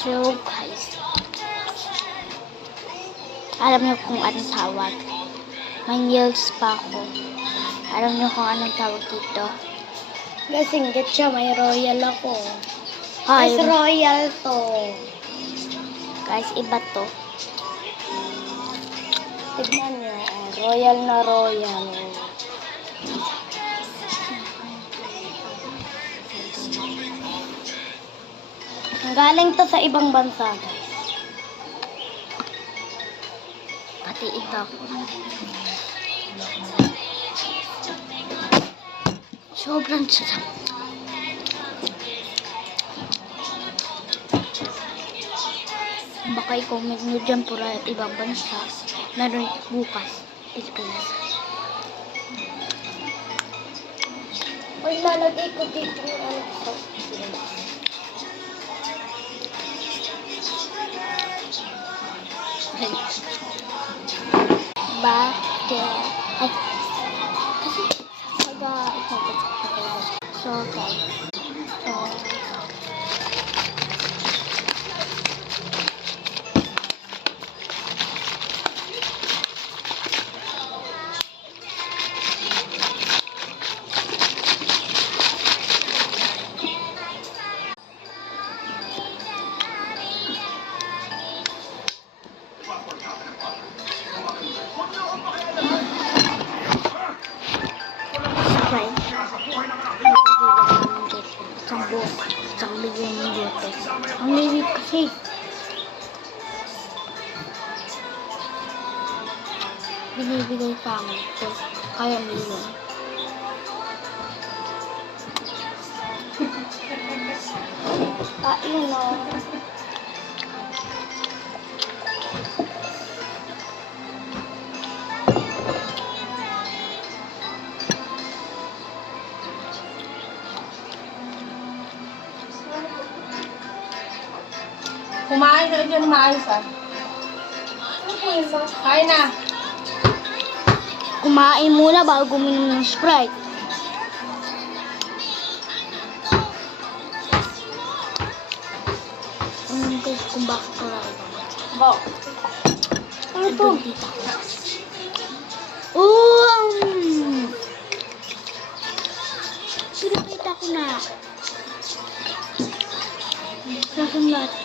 So guys, alam niyo kung anong tawag. May nails pa ako. Alam niyo kung anong tawag dito? Lasingit siya, may royal ako. Ay, Mas royal to. guys, iba to. Tignan niyo, royal na royal. Galing to sa ibang bansa, guys. Pati ito. Sobrang sarap. Baka i-comment nyo dyan pura at ibang bansa. Meron bukas. Pilipinas. Uy, lalagay ko dito yung ano ko. Bakit? Ay. Kasi, so, guys. So, isang bigyan ng dito. Ang liwit kasi. Binibigay sa amin ito. Kaya million. Yun o. Kumain ka dyan maayos ah. Kain na. Kumain muna bago uminom ng Sprite. Guys, kung bakit ko lang Bo. ano to? Oh! Pinakita ko na. Lasang lahat.